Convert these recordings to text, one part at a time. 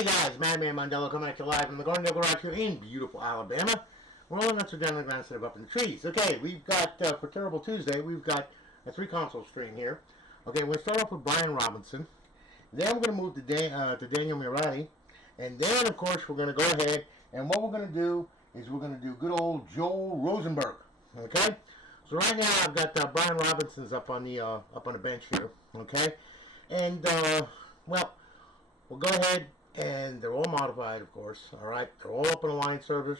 Hey guys, Madman Mondello coming at you live from the Garden Garage here in beautiful Alabama. We're all nuts are down on the ground instead of up in the trees. Okay, we've got, for Terrible Tuesday, we've got a 3-console stream here. Okay, we're going to start off with Brian Robinson. Then we're going to move to Daniel Muratty. And then, of course, we're going to go ahead, and what we're going to do is we're going to do good old Joel Rosenberg. Okay? So right now I've got Brian Robinson's up on the bench here. Okay? And, well, we'll go ahead. And they're all modified, of course. Alright, they're all up on Alliance servers.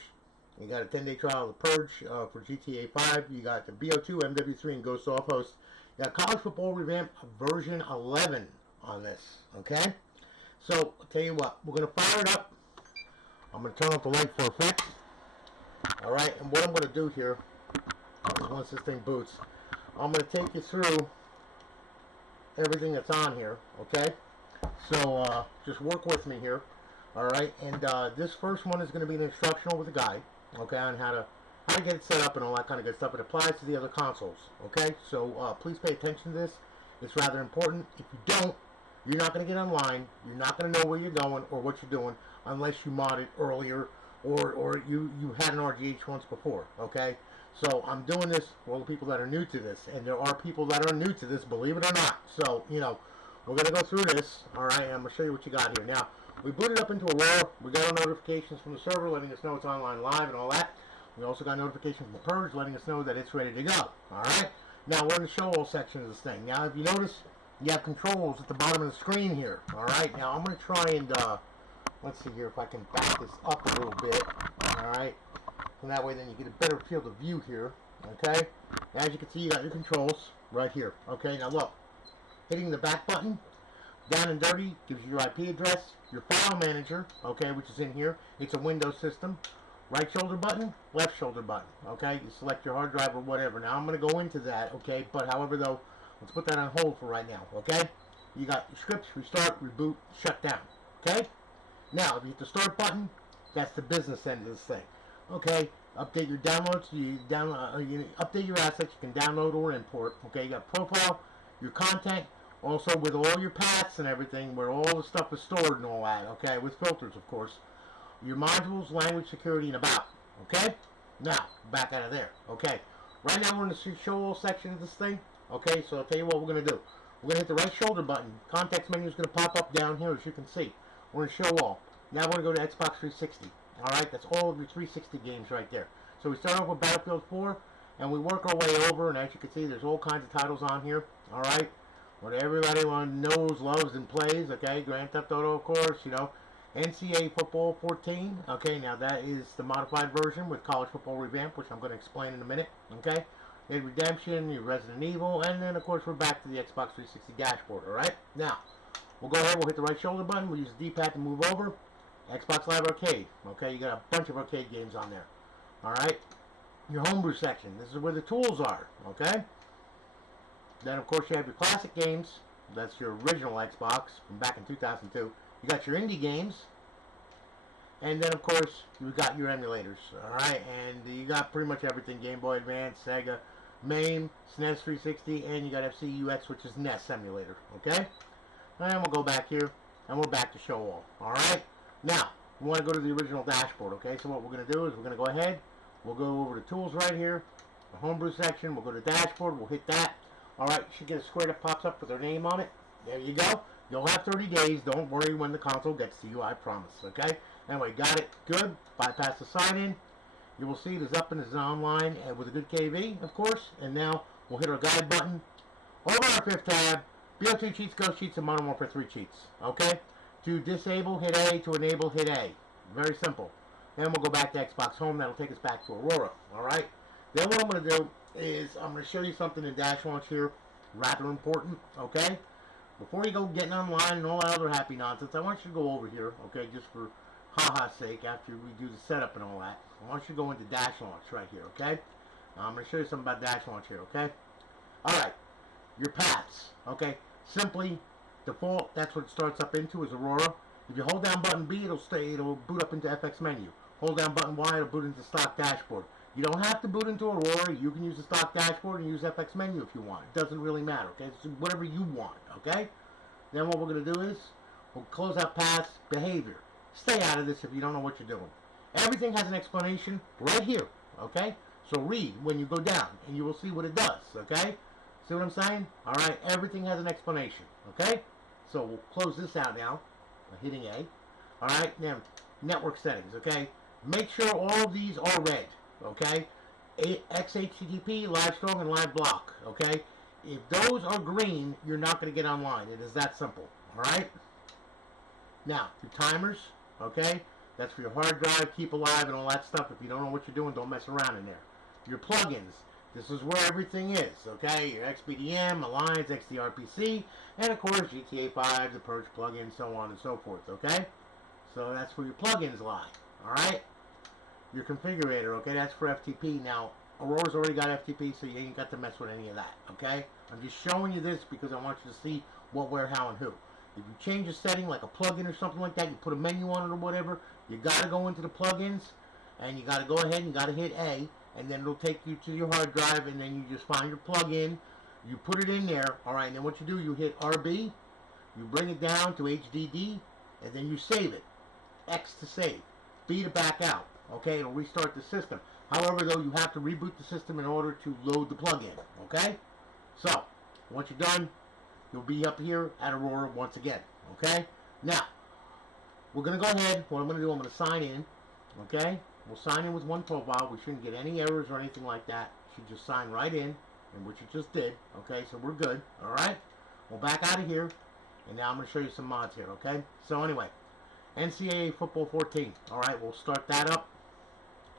You got a 10-day trial of the Purge for GtaV. You got the Bo2 Mw3 and Ghosts offhosts. You got College Football Revamped version 11 on this. Okay? So, I'll tell you what. We're going to fire it up. I'm going to turn off the light for effect. Alright, and what I'm going to do here is once this thing boots, I'm going to take you through everything that's on here. Okay? So, just work with me here, alright, and this first one is going to be an instructional with a guide, okay, on how to get it set up and all that kind of good stuff. It applies to the other consoles, okay, so please pay attention to this. It's rather important. If you don't, you're not going to get online, you're not going to know where you're going or what you're doing unless you modded earlier or you had an RGH once before, okay. So, I'm doing this for all the people that are new to this, and there are people that are new to this, believe it or not, so, you know, we're going to go through this, alright, and I'm going to show you what you got here. Now, we booted up into Aurora. We got our notifications from the server letting us know it's online live and all that. We also got notification from the Purge letting us know that it's ready to go, alright? Now, we're in the show all section of this thing. Now, if you notice, you have controls at the bottom of the screen here, alright? Now, I'm going to try and, let's see here if I can back this up a little bit, alright? And that way, then you get a better field of view here, okay? Now, as you can see, you got your controls right here, okay? Now, look. Hitting the back button, down and dirty, gives you your IP address, your file manager, okay, which is in here. It's a Windows system. Right shoulder button, left shoulder button, okay. You select your hard drive or whatever. Now, I'm going to go into that, okay, but however, though, let's put that on hold for right now, okay. You got your scripts, restart, reboot, shut down, okay. Now, if you hit the start button, that's the business end of this thing, okay. Update your downloads, you update your assets, you can download or import, okay. You got profile, your content, also with all your paths and everything, where all the stuff is stored and all that, okay, with filters, of course. Your modules, language, security, and about, okay? Now, back out of there, okay? Right now, we're in the show all section of this thing, okay? So, I'll tell you what we're going to do. We're going to hit the right shoulder button. Context menu is going to pop up down here, as you can see. We're in show all. Now, we're going to go to Xbox 360, all right? That's all of your 360 games right there. So, we start off with Battlefield 4, and we work our way over, and as you can see, there's all kinds of titles on here, all right? What everybody knows, loves, and plays, okay? Grand Theft Auto, of course, you know. NCAA Football 14, okay? Now, that is the modified version with College Football Revamped, which I'm going to explain in a minute, okay? Then Redemption, your Resident Evil, and then, of course, we're back to the Xbox 360 dashboard, all right? Now, we'll go ahead, we'll hit the right shoulder button, we'll use the D-pad to move over. Xbox Live Arcade, okay? You got a bunch of arcade games on there, all right? Your homebrew section, this is where the tools are, okay? Then, of course, you have your classic games. That's your original Xbox from back in 2002. You got your indie games. And then, of course, you got your emulators. Alright, and you got pretty much everything. Game Boy Advance, Sega, MAME, SNES 360, and you got FCUX, which is NES emulator. Okay? And we'll go back here, and we're back to show all. Alright? Now, we want to go to the original dashboard. Okay? So what we're going to do is we're going to go ahead. We'll go over to tools right here. The homebrew section. We'll go to dashboard. We'll hit that. Alright, you should get a square that pops up with their name on it. There you go. You'll have 30 days. Don't worry when the console gets to you, I promise. Okay? Anyway, got it. Good. Bypass the sign-in. You will see it is up and it's online with a good KV, of course. And now we'll hit our guide button. Over our 5th tab, Bo2 cheats, Ghost cheats, and Modern Warfare 3 cheats. Okay? To disable, hit A. To enable, hit A. Very simple. Then we'll go back to Xbox Home. That'll take us back to Aurora. Alright? Then what I'm going to do is I'm going to show you something in Dash Launch here, rather important, okay? Before you go getting online and all that other happy nonsense, I want you to go over here, okay, just for ha-ha's sake, after we do the setup and all that. I want you to go into Dash Launch right here, okay? I'm going to show you something about Dash Launch here, okay? Alright, your paths, okay? Simply, default, that's what it starts up into is Aurora. If you hold down button B, it'll boot up into FX menu. Hold down button Y, it'll boot into stock dashboard. You don't have to boot into Aurora. You can use the stock dashboard and use FX menu if you want. It doesn't really matter, okay? It's whatever you want, okay? Then what we're going to do is we'll close out paths, behavior. stay out of this if you don't know what you're doing. Everything has an explanation right here, okay? So read when you go down, and you will see what it does, okay? See what I'm saying? All right, everything has an explanation, okay? So we'll close this out now by hitting A. All right, now network settings, okay? Make sure all of these are red, okay? XHTTP, live strong, and live block, okay? If those are green, you're not going to get online. It is that simple, all right? Now, your timers, okay? That's for your hard drive, keep alive, and all that stuff. If you don't know what you're doing, don't mess around in there. Your plugins, this is where everything is, okay? Your XBDM, Alliance, XDRPC, and of course GTA5, the Purge plugin, so on and so forth, okay? So that's where your plugins lie, all right? Your configurator, okay, that's for FTP. Now, Aurora's already got FTP, so you ain't got to mess with any of that, okay? I'm just showing you this because I want you to see what, where, how, and who. If you change a setting, like a plugin or something like that, you put a menu on it or whatever, you got to go into the plugins, and you got to go ahead and you got to hit A, and then it'll take you to your hard drive, and then you just find your plugin, you put it in there, all right, and then what you do, you hit RB, you bring it down to HDD, and then you save it. X to save. B to back out. Okay, it'll restart the system. However, though, you have to reboot the system in order to load the plugin. Okay? So, once you're done, you'll be up here at Aurora once again. Okay? Now, we're going to go ahead. What I'm going to do, I'm going to sign in. Okay? We'll sign in with one profile. We shouldn't get any errors or anything like that. You should just sign right in, which you just did. Okay? So, we're good. Alright? We'll back out of here. And now I'm going to show you some mods here. Okay? So, anyway. NCAA Football 14. Alright, we'll start that up.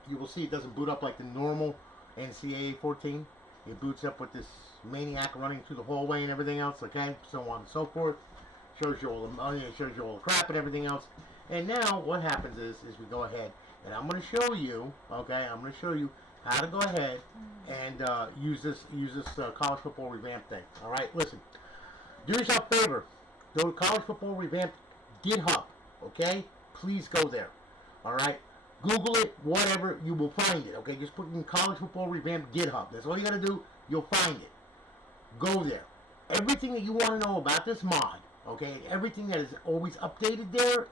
You will see it doesn't boot up like the normal NCAA 14. It boots up with this maniac running through the hallway and everything else, okay? So on and so forth. Shows you all the crap and everything else. And now what happens is we go ahead and I'm going to show you, okay? I'm going to show you how to go ahead and use this College Football Revamped thing. Alright, listen. Do yourself a favor. Go to College Football Revamped GitHub. Okay? Please go there. Alright? Google it, whatever, you will find it. Okay? Just put in College Football Revamped GitHub. That's all you gotta do. You'll find it. Go there. Everything that you want to know about this mod, okay? Everything that is always updated there,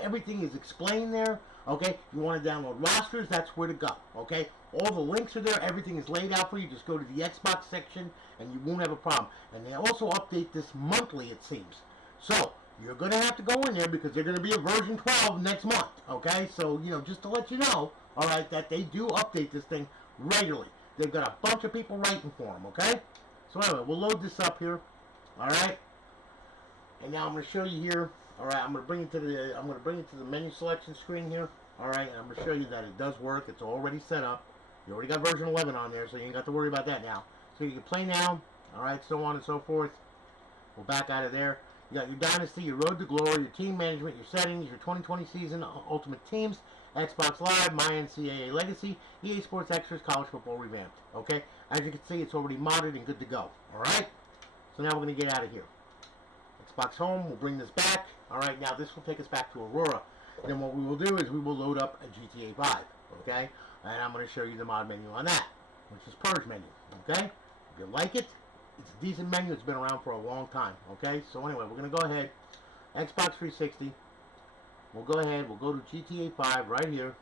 everything is explained there. Okay? You want to download rosters, that's where to go. Okay? All the links are there. Everything is laid out for you. Just go to the Xbox section and you won't have a problem. And they also update this monthly, it seems. So, you're going to have to go in there because they're going to be a version 12 next month, okay? So, you know, just to let you know, all right, that they do update this thing regularly. They've got a bunch of people writing for them, okay? So anyway, we'll load this up here, all right? And now I'm going to show you here, all right, I'm going to bring it to the menu selection screen here, all right? And I'm going to show you that it does work. It's already set up. You already got version 11 on there, so you ain't got to worry about that now. So you can play now, all right, so on and so forth. We'll back out of there. You got your Dynasty, your Road to Glory, your team management, your settings, your 2020 season, Ultimate Teams, Xbox Live, My NCAA Legacy, EA Sports Extras, College Football Revamped. Okay? As you can see, it's already modded and good to go. Alright? So now we're going to get out of here. Xbox Home, we'll bring this back. Alright, now this will take us back to Aurora. Then what we will do is we will load up a GTA 5. Okay? And I'm going to show you the mod menu on that, which is Purge menu. Okay? If you like it, it's a decent menu. It's been around for a long time. Okay? So anyway, we're going to go ahead. Xbox 360. We'll go ahead. We'll go to GTA 5 right here.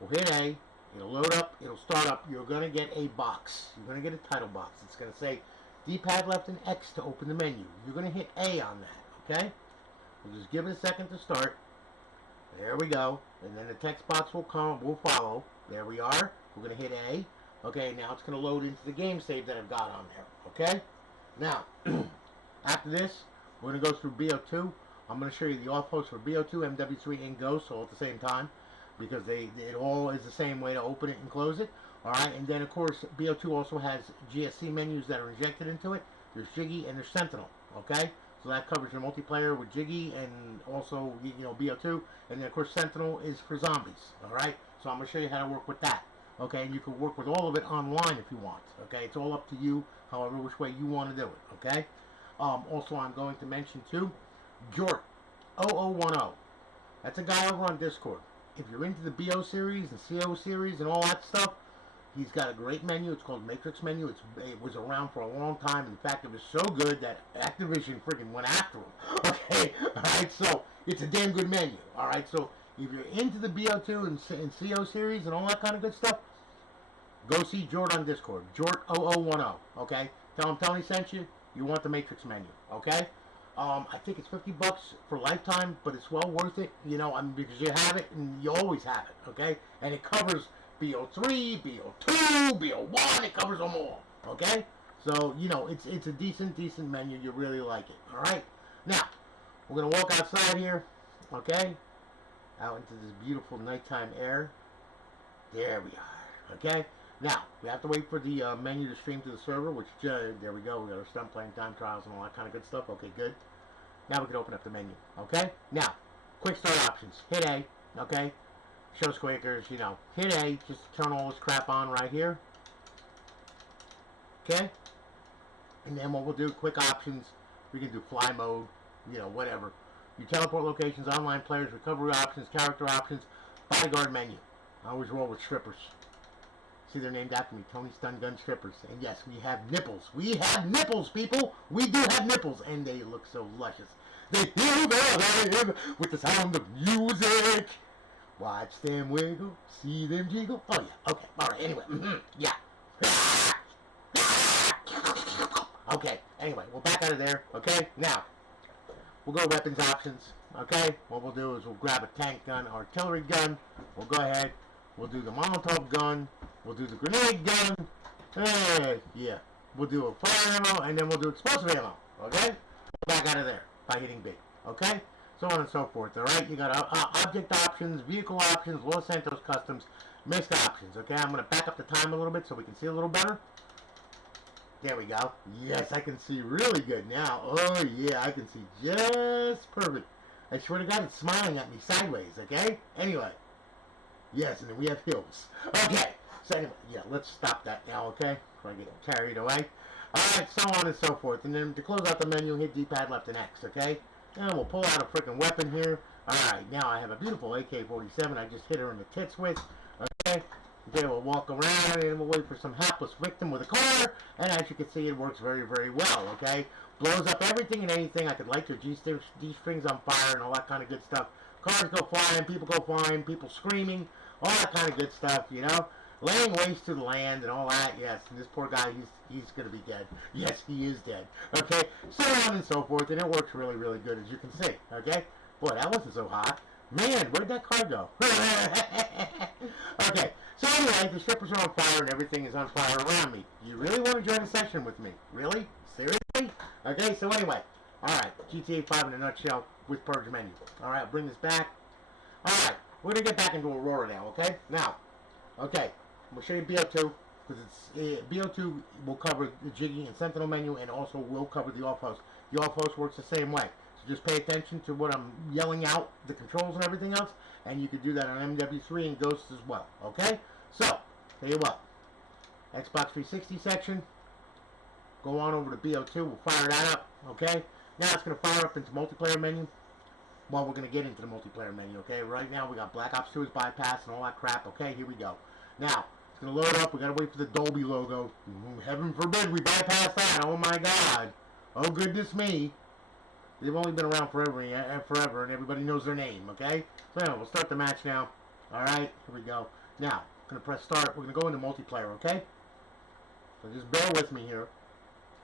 We'll hit A. It'll load up. It'll start up. You're going to get a box. You're going to get a title box. It's going to say D-pad left and X to open the menu. You're going to hit A on that. Okay? We'll just give it a second to start. There we go. And then the text box will come. Will follow. There we are. We're going to hit A. Okay, now it's going to load into the game save that I've got on there. Okay? Now, after this, we're going to go through Bo2. I'm going to show you the off-hosts for Bo2 Mw3 and Ghosts all at the same time, because it all is the same way to open it and close it. Alright, and then of course, Bo2 also has GSC menus that are injected into it. There's Jiggy and there's Sentinel. Okay? So that covers your multiplayer with Jiggy and also, you know, Bo2. And then of course, Sentinel is for zombies. Alright? So I'm going to show you how to work with that. Okay, and you can work with all of it online if you want. Okay, it's all up to you, however which way you want to do it. Okay. Also, I'm going to mention too, Jort 0010. That's a guy over on Discord. If you're into the BO series and CO series and all that stuff, he's got a great menu. It's called Matrix Menu. It was around for a long time. In fact, it was so good that Activision freaking went after him. Okay, all right. So It's a damn good menu. All right, so if you're into the BO2 and CO series and all that kind of good stuff, go see Jort on Discord. Jort0010. Okay, tell him Tony sent you. You want the Matrix menu. Okay. I think it's $50 for lifetime, but it's well worth it. You know, I mean, because you have it and you always have it. Okay, and it covers BO3, BO2, BO1. It covers them all. Okay. So, you know, it's a decent menu. You really like it. All right. Now, we're going to walk outside here. Okay. Out into this beautiful nighttime air. There we are. Okay. Now, we have to wait for the menu to stream to the server, which, there we go. We got our stunt playing time trials and all that kind of good stuff. Okay, good. Now we can open up the menu. Okay. Now, quick start options. Hit A. Okay. Show squeakers, you know. Hit A. Just turn all this crap on right here. Okay. And then what we'll do, quick options, we can do fly mode, you know, whatever. You teleport locations, online players, recovery options, character options, bodyguard menu. I always roll with strippers. See, they're named after me, Tony Stun Gun Strippers. And yes, we have nipples. We have nipples, people. We do have nipples, and they look so luscious. They heal their life with the sound of music. Watch them wiggle, see them jiggle. Oh, yeah, okay, all right, anyway, yeah. Okay, anyway, we'll back out of there, okay? Now, we'll go to weapons options, okay? What we'll do is we'll grab a tank gun, artillery gun. We'll go ahead. We'll do the Molotov gun. We'll do the grenade gun. Yeah. We'll do a fire ammo, and then we'll do explosive ammo, okay? We'll back out of there by hitting B, okay? So on and so forth, all right? You got object options, vehicle options, Los Santos customs, missed options, okay? I'm going to back up the time a little bit so we can see a little better. There we go. Yes, I can see really good now. Oh, yeah, I can see just perfect. I swear to God, it's smiling at me sideways, okay? Anyway. Yes, and then we have hills. Okay. So anyway, yeah, let's stop that now, okay? Before I get carried away. Alright, so on and so forth. And then to close out the menu, hit D-pad left and X, okay? And we'll pull out a freaking weapon here. Alright, now I have a beautiful AK-47 I just hit her in the tits with, okay? Okay, we'll walk around and we'll wait for some hapless victim with a car. And as you can see, it works very, very well, okay? Blows up everything and anything. I could light your G-strings on fire and all that kind of good stuff. Cars go flying, people screaming, all that kind of good stuff, you know? Laying waste to the land and all that, yes. And this poor guy, he's going to be dead. Yes, he is dead, okay? So on and so forth, and it works really, really good, as you can see, okay? Boy, that wasn't so hot. Man, where'd that car go? Okay, so anyway, the strippers are on fire and everything is on fire around me. You really want to join a session with me? Really? Seriously? Okay, so anyway. Alright, GTA 5 in a nutshell with Purge menu. Alright, I'll bring this back. Alright, we're going to get back into Aurora now, okay? Now, okay, we'll show you BO2, because BO2 will cover the Jiggy and Sentinel menu, and also will cover the off-host. The off-host works the same way. So just pay attention to what I'm yelling out, the controls and everything else, and you can do that on Mw3 and Ghosts as well, okay? So, tell you what, Xbox 360 section, go on over to BO2, we'll fire that up, okay? Now it's going to fire up into multiplayer menu. Well, we're going to get into the multiplayer menu, okay? Right now we got Black Ops 2's bypass and all that crap, okay? Here we go. Now, it's going to load up. We got to wait for the Dolby logo. Heaven forbid we bypass that. Oh my God. Oh goodness me. They've only been around forever, and everybody knows their name, okay? So anyway, we'll start the match now. Alright, here we go. Now, I'm going to press start. We're going to go into multiplayer, okay? So just bear with me here.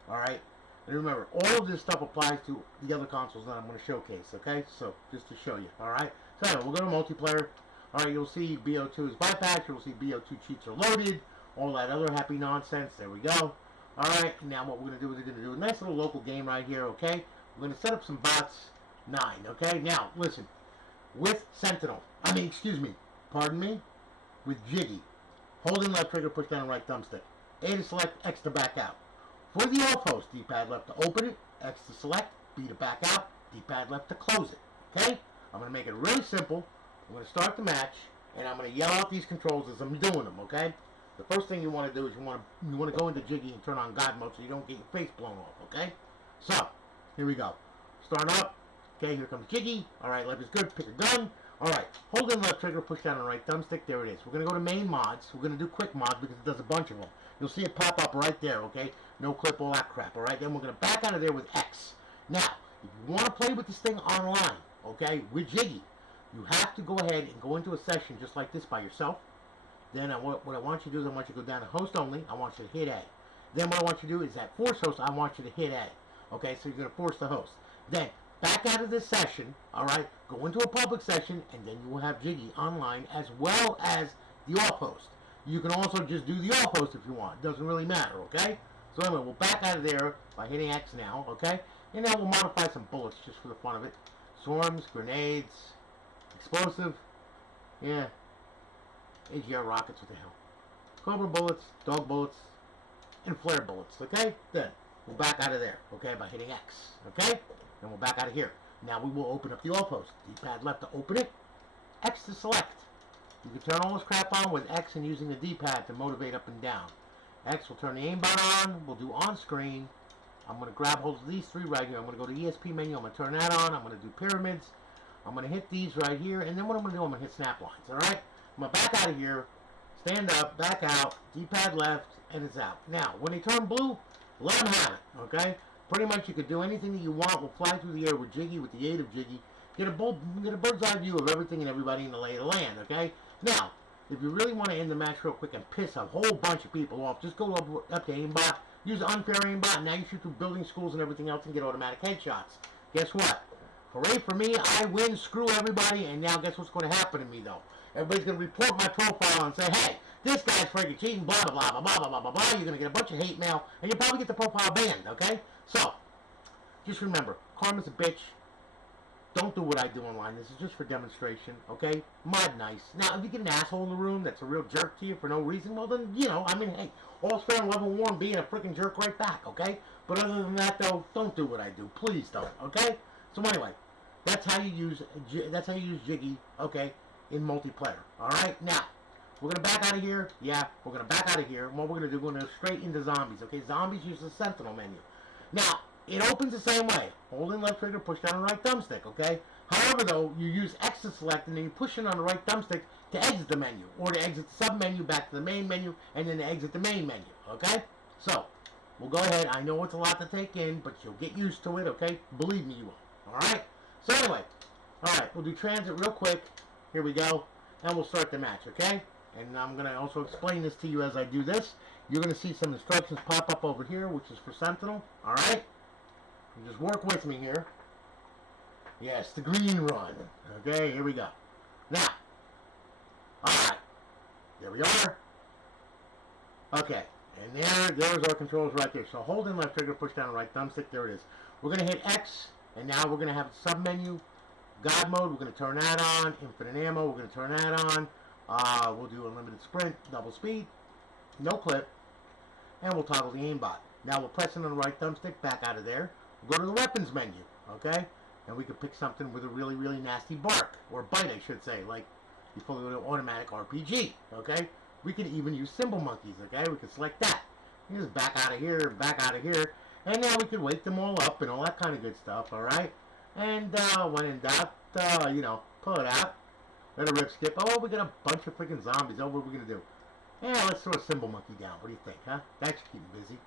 Alright? And remember, all of this stuff applies to the other consoles that I'm going to showcase, okay? So, just to show you, alright? So anyway, we'll go to multiplayer. Alright, you'll see BO2 is bypass. You'll see BO2 cheats are loaded. All that other happy nonsense. There we go. Alright, now what we're going to do is we're going to do a nice little local game right here, okay? We're going to set up some bots 9, okay? Now, listen. With Sentinel, pardon me, with Jiggy, hold in left trigger, push down right thumbstick. A to select, X to back out. For the off-host, D-pad left to open it, X to select, B to back out, D-pad left to close it, okay? I'm going to make it really simple. I'm going to start the match, and I'm going to yell out these controls as I'm doing them, okay? The first thing you want to do is you want to go into Jiggy and turn on God mode so you don't get your face blown off, okay? So, here we go. Start up. Okay, here comes Jiggy. Alright, life is good. Pick a gun. Alright, hold in left trigger, push down the right thumbstick. There it is. We're going to go to main mods. We're going to do quick mods because it does a bunch of them. You'll see it pop up right there, okay? No clip, all that crap, alright? Then we're going to back out of there with X. Now, if you want to play with this thing online, okay, with Jiggy. You have to go ahead and go into a session just like this by yourself. Then what I want you to do is I want you to go down to host only. I want you to hit A. Then what I want you to do is at force host, I want you to hit A. Okay, so you're going to force the host. Then back out of this session, all right, go into a public session, and then you will have Jiggy online as well as the off host. You can also just do the off host if you want. It doesn't really matter, okay? So anyway, we'll back out of there by hitting X now, okay? And now we'll modify some bullets just for the fun of it. Swarms, grenades, explosive, yeah, AGR rockets, what the hell. Cobra bullets, dog bullets, and flare bullets, okay? Then we'll back out of there, okay, by hitting X, okay? Then we'll back out of here. Now we will open up the off host. D-pad left to open it, X to select. You can turn all this crap on with X and using the D-pad to motivate up and down. X will turn the aimbot on. We'll do on screen. I'm going to grab hold of these three right here. I'm going to go to the ESP menu. I'm going to turn that on. I'm going to do pyramids. I'm going to hit these right here. And then what I'm going to do, I'm going to hit snap lines. Alright? I'm going to back out of here. Stand up. Back out. D-pad left. And it's out. Now, when they turn blue, let them have it. Okay? Pretty much you could do anything that you want. We'll fly through the air with Jiggy, with the aid of Jiggy. Get a bird's eye view of everything and everybody in the lay of the land. Okay? Now, if you really want to end the match real quick and piss a whole bunch of people off, just go up to aimbot, use unfair aimbot, and now you shoot through building schools and everything else and get automatic headshots. Guess what? Hooray for me, I win, screw everybody, and now guess what's going to happen to me, though? Everybody's going to report my profile and say, hey, this guy's freaking cheating, blah, blah, blah, blah, blah, blah, blah, blah, blah. You're going to get a bunch of hate mail, and you'll probably get the profile banned, okay? So, just remember, karma's a bitch. Don't do what I do online. This is just for demonstration, okay? Mod nice. Now, if you get an asshole in the room that's a real jerk to you for no reason, well then, you know, I mean, hey, all's fair in love and war and being a freaking jerk right back, okay? But other than that, though, don't do what I do. Please don't, okay? So anyway, that's how you use Jiggy, okay, in multiplayer, all right? Now, we're going to back out of here. Yeah, we're going to back out of here. And what we're going to do, we're going to go straight into zombies, okay? Zombies use the Sentinel menu. Now, it opens the same way. Hold in left trigger, push down the right thumbstick, okay? However, though, you use X to select, and then you push it on the right thumbstick to exit the menu, or to exit the sub-menu back to the main menu, and then to exit the main menu, okay? So, we'll go ahead. I know it's a lot to take in, but you'll get used to it, okay? Believe me, you will, all right? So, anyway, all right, we'll do transit real quick. Here we go, and we'll start the match, okay? And I'm going to also explain this to you as I do this. You're going to see some instructions pop up over here, which is for Sentinel, all right? You just work with me here. Yes, the green run. Okay, here we go. Now, alright, there we are. Okay, and there's our controls right there. So hold in left trigger, push down the right thumbstick, there it is. We're going to hit X, and now we're going to have a sub-menu. God mode, we're going to turn that on. Infinite ammo, we're going to turn that on. We'll do unlimited sprint, double speed, no clip, and we'll toggle the aimbot. Now we're pressing on the right thumbstick, back out of there. Go to the weapons menu, okay? And we could pick something with a really, really nasty bark, or bite, I should say, like you fully automatic RPG, okay? We could even use symbol monkeys, okay? We could select that. You just back out of here, and now we could wake them all up and all that kind of good stuff, all right? And when in doubt, you know, pull it out. Let a rip skip. Oh, we got a bunch of freaking zombies. Oh, what are we gonna do? Yeah, let's throw a symbol monkey down. What do you think, huh? That should keep them busy.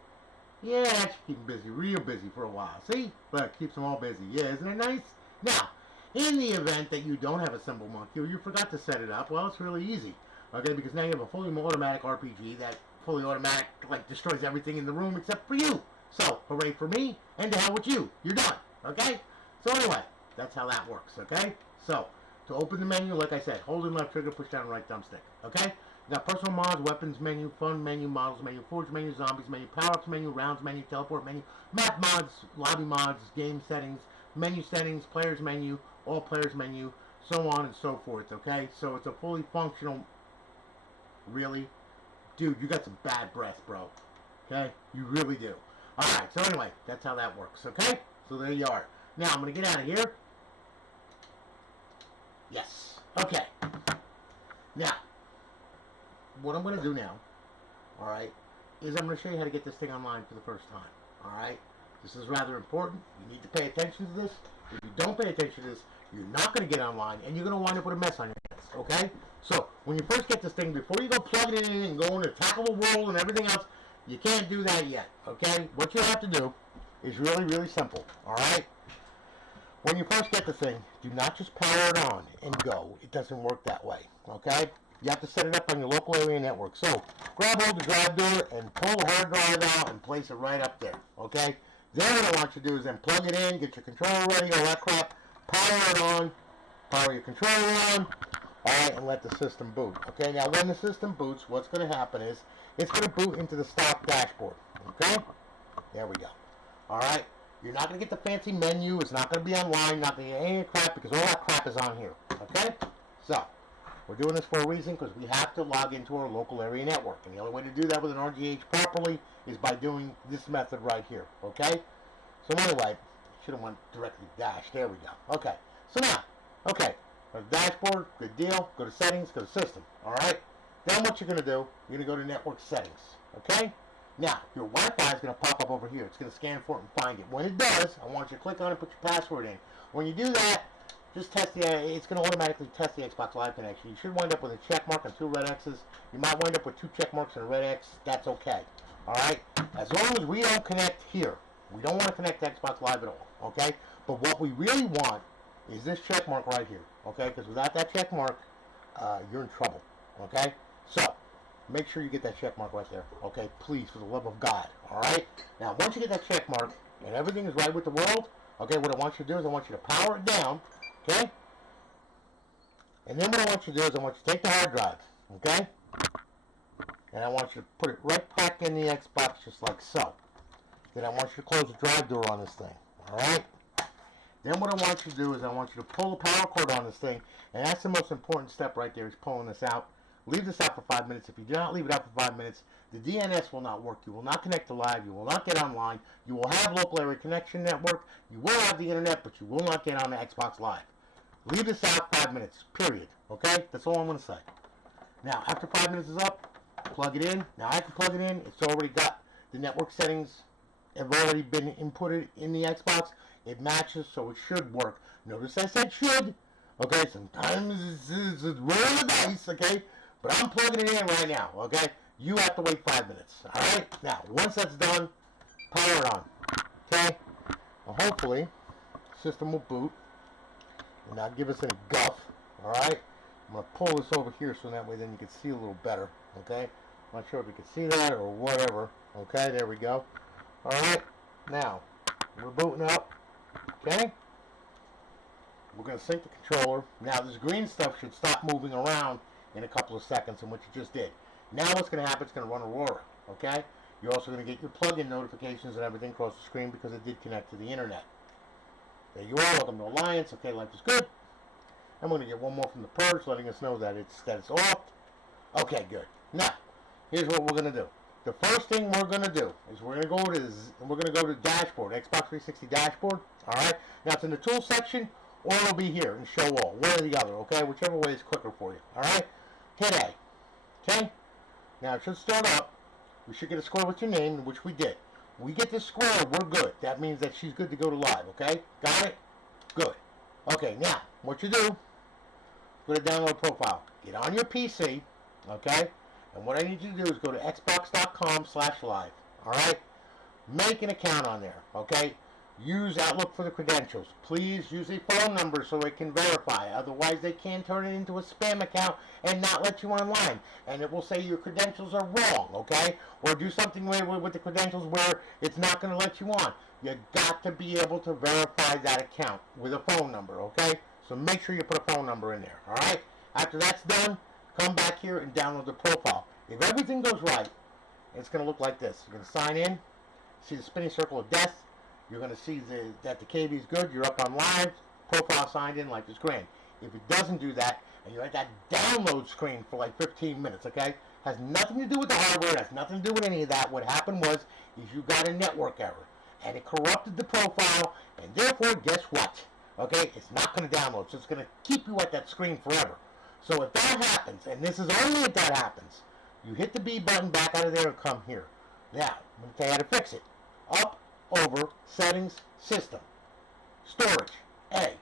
Yeah, that should keep them busy, real busy for a while. See? Look, keeps them all busy. Yeah, isn't it nice? Now, in the event that you don't have a symbol monkey or you forgot to set it up, well, it's really easy. Okay, because now you have a fully automatic RPG that fully automatic, like, destroys everything in the room except for you. So, hooray for me, and to hell with you. You're done. Okay? So anyway, that's how that works. Okay? So, to open the menu, like I said, hold in left trigger, push down right thumbstick. Okay? You got personal mods, weapons menu, fun menu, models menu, forge menu, zombies menu, power-ups menu, rounds menu, teleport menu, map mods, lobby mods, game settings, menu settings, players menu, all players menu, so on and so forth, okay? So it's a fully functional... Really? Dude, you got some bad breath, bro. Okay? You really do. Alright, so anyway, that's how that works, okay? So there you are. Now, I'm going to get out of here. Yes. Okay. Now, what I'm going to do now, alright, is I'm going to show you how to get this thing online for the first time. Alright? This is rather important. You need to pay attention to this. If you don't pay attention to this, you're not going to get online, and you're going to wind up with a mess on your hands, okay? So, when you first get this thing, before you go plug it in and go into tackle the world and everything else, you can't do that yet, okay? What you have to do is really, really simple, alright? When you first get the thing, do not just power it on and go. It doesn't work that way, okay? You have to set it up on your local area network. So, grab hold of the drive door and pull the hard drive out and place it right up there, okay? Then what I want you to do is then plug it in, get your controller ready, all that crap, power it on, power your controller on, alright, and let the system boot. Okay, now when the system boots, what's going to happen is, it's going to boot into the stock dashboard, okay? There we go. Alright, you're not going to get the fancy menu, it's not going to be online, not going to get any crap, because all that crap is on here, okay? So, we're doing this for a reason, because we have to log into our local area network, and the only way to do that with an RGH properly is by doing this method right here, okay? So anyway, should have went directly dash, there we go. Okay, so now, okay, go to dashboard, good deal, go to settings, go to system, alright? Then what you're going to do, you're going to go to network settings, okay? Now, your Wi-Fi is going to pop up over here. It's going to scan for it and find it. When it does, I want you to click on it and put your password in. When you do that, just test it's going to automatically test the Xbox Live connection. You should wind up with a check mark and 2 red X's. You might wind up with 2 check marks and a red X. That's okay. Alright? As long as we don't connect here. We don't want to connect to Xbox Live at all. Okay? But what we really want is this check mark right here. Okay? Because without that check mark, you're in trouble. Okay? So, make sure you get that check mark right there. Okay? Please, for the love of God. Alright? Now, once you get that check mark and everything is right with the world, okay, what I want you to do is I want you to power it down. Okay? And then what I want you to do is I want you to take the hard drive. Okay? And I want you to put it right back in the Xbox just like so. Then I want you to close the drive door on this thing. Alright? Then what I want you to do is I want you to pull the power cord on this thing. And that's the most important step right there, is pulling this out. Leave this out for 5 minutes. If you do not leave it out for 5 minutes, the DNS will not work. You will not connect to live. You will not get online. You will have local area connection network. You will have the internet, but you will not get on the Xbox Live. Leave this out 5 minutes, period. Okay? That's all I'm going to say. Now, after 5 minutes is up, plug it in. Now, I can plug it in. It's already got the network settings have already been inputted in the Xbox. It matches, so it should work. Notice I said should. Okay? Sometimes it's rolling the dice, okay? But I'm plugging it in right now, okay? You have to wait 5 minutes, alright? Now, once that's done, power it on, okay? Well, hopefully, the system will boot and not give us any guff, alright? I'm going to pull this over here so that way then you can see a little better, okay? I'm not sure if you can see that or whatever, okay? There we go. Alright, now, we're booting up, okay? We're going to sync the controller. Now, this green stuff should stop moving around in a couple of seconds, and what you just did. Now what's going to happen, it's going to run Aurora, okay? You're also going to get your plug-in notifications and everything across the screen because it did connect to the internet. There you are, welcome to Alliance, okay, life is good. I'm going to get one more from the Purge letting us know that it's off. Okay, good. Now, here's what we're going to do. The first thing we're going to do is we're going to go to dashboard, Xbox 360 dashboard, alright? Now it's in the tools section, or it'll be here and show all, one or the other, okay? Whichever way is quicker for you, alright? Hit A, okay? Now it should start up. We should get a score with your name, which we did. We get this score, we're good. That means that she's good to go to live, okay? Got it? Good. Okay, now, what you do, go to download profile. Get on your PC, okay? And what I need you to do is go to xbox.com/live, alright? Make an account on there, okay? Use Outlook for the credentials. Please use a phone number so it can verify. Otherwise, they can turn it into a spam account and not let you online. And it will say your credentials are wrong, okay? Or do something with the credentials where it's not going to let you on. You got to be able to verify that account with a phone number, okay? So make sure you put a phone number in there, alright? After that's done, come back here and download the profile. If everything goes right, it's going to look like this. You're going to sign in, see the spinning circle of death. You're going to see that the KV is good. You're up on live. Profile signed in like this grand. If it doesn't do that, and you're at that download screen for like 15 minutes, okay? Has nothing to do with the hardware. Has nothing to do with any of that. What happened was you got a network error. And it corrupted the profile. And therefore, guess what? Okay? It's not going to download. So it's going to keep you at that screen forever. So if that happens, and this is only if that happens, you hit the B button back out of there and come here. Now, I'm going to tell you how to fix it. Up, over, settings, system, storage, A,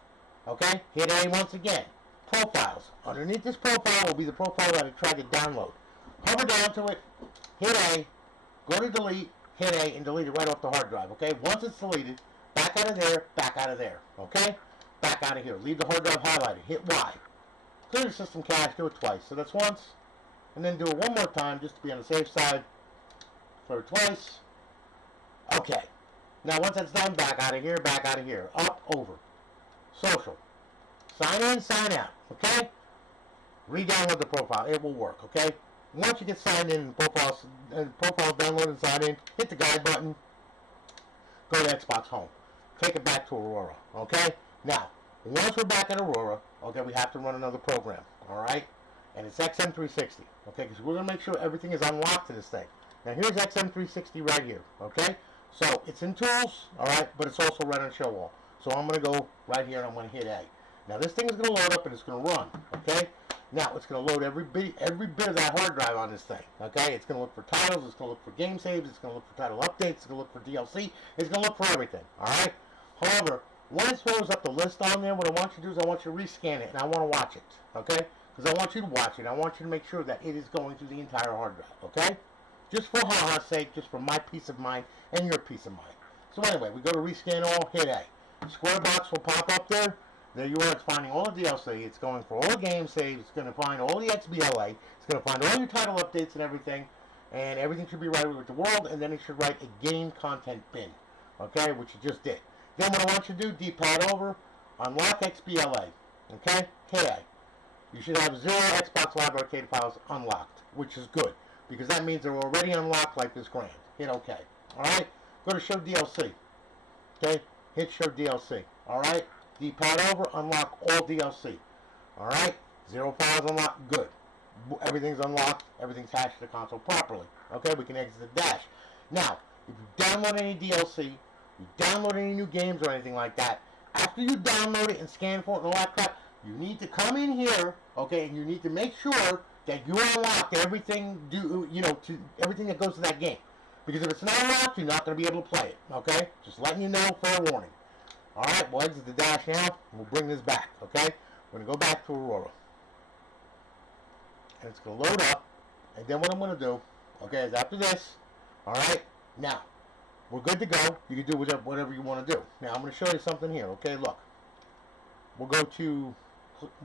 okay? Hit A once again. Profiles. Underneath this profile will be the profile that I tried to download. Hover down to it, hit A, go to delete, hit A, and delete it right off the hard drive, okay? Once it's deleted, back out of there, okay? back out of here. Leave the hard drive highlighted. Hit Y. Clear the system cache. Do it twice. So that's once. And then do it one more time just to be on the safe side. Clear it twice. Okay. Now once that's done, back out of here, back out of here. Up, over. Social. Sign in, sign out. Okay? Re-download the profile. It will work. Okay? Once you get signed in, profile's downloaded and signed in, hit the guide button. Go to Xbox Home. Take it back to Aurora. Okay? Now, once we're back in Aurora, okay, we have to run another program. Alright? And it's XM360. Okay? Because we're going to make sure everything is unlocked to this thing. Now, here's XM360 right here. Okay? So, it's in Tools. Alright? But it's also right on Show All. So, I'm going to go right here and I'm going to hit A. Now, this thing is going to load up and it's going to run. Okay? Now, it's going to load every bit of that hard drive on this thing, okay? It's going to look for titles, it's going to look for game saves, it's going to look for title updates, it's going to look for DLC, it's going to look for everything, all right? However, when it throws up the list on there, what I want you to do is I want you to rescan it, and I want to watch it, okay? Because I want you to watch it. I want you to make sure that it is going through the entire hard drive, okay? Just for ha-ha's sake, just for my peace of mind and your peace of mind. So anyway, we go to rescan all, hit A. Square box will pop up there. There you are. It's finding all the DLC. It's going for all the game saves. It's going to find all the XBLA. It's going to find all your title updates and everything. And everything should be right with the world. And then it should write a game content bin. Okay, which you just did. Then what I want you to do, D-pad over, unlock XBLA. Okay, hit A. You should have 0 Xbox Live Arcade files unlocked, which is good. Because that means they're already unlocked like this grand. Hit OK. Alright, go to Show DLC. Okay, hit Show DLC. Alright. D-pad over, unlock all DLC. Alright? 0 files unlocked, good. Everything's unlocked, everything's hashed to the console properly. Okay, we can exit the dash. Now, if you download any DLC, you download any new games or anything like that, after you download it and scan for it and all that crap, you need to come in here, okay, and you need to make sure that you unlock everything, everything that goes to that game. Because if it's not unlocked, you're not going to be able to play it. Okay? Just letting you know, fair warning. Alright, we'll exit the dash now, and we'll bring this back, okay? We're going to go back to Aurora. And it's going to load up, and then what I'm going to do, okay, is after this, alright, now, we're good to go. You can do whatever you want to do. Now, I'm going to show you something here, okay? Look. We'll go to,